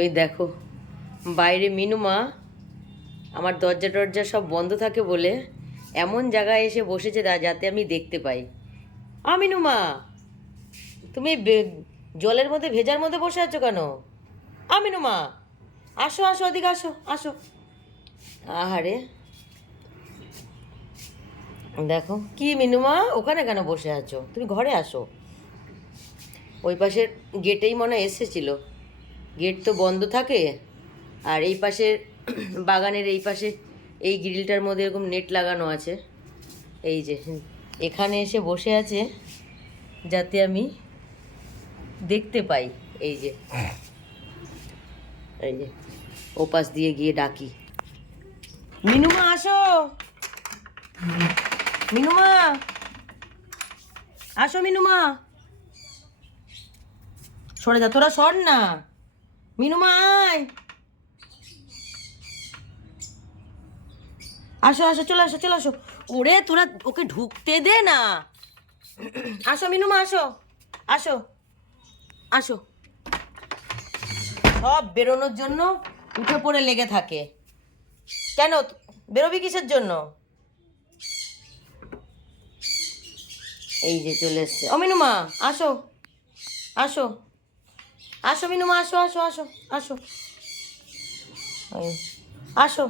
ওই দেখো বাইরে মিনু মা আমার দরজা টরজা সব বন্ধ থাকে বলে এমন জায়গায় এসে বসেছে যাতে আমি দেখতে পাই। মিনু মা, তুমি জলের মধ্যে ভেজার মধ্যে বসে আছো কেন? মিনু মা, আসো আসো, ওদিকে আসো আসো। আহারে, দেখো কি মিনুমা, ওখানে কেন বসে আছো? তুমি ঘরে আসো। ওই পাশের গেটেই মনে হয় এসেছিল, গেট তো বন্ধ থাকে। আর এই পাশের বাগানের এই পাশে এই গ্রিলটার মধ্যে এরকম নেট লাগানো আছে। এই যে এখানে এসে বসে আছে যাতে আমি দেখতে পাই। এই যে এই যে ওপাশ দিয়ে গিয়ে ডাকি, মিনুমা আসো, মিনুমা আসো, মিনুমা সরে যা, তোরা সর না, মিনুমা আয়, আসো আসো, চলে আসো চলে আসো। ওরে তোরা ওকে ঢুকতে দে না। আসো মিনুমা, আসো আসো আসো। সব বেরোনোর জন্য উঠে পড়ে লেগে থাকে। কেন বেরোবি কিসের জন্য? এই যে চলে এসছে। মিনুমা আসো আসো আসো, মিনুমা আসো আসো আসো আসো, আসো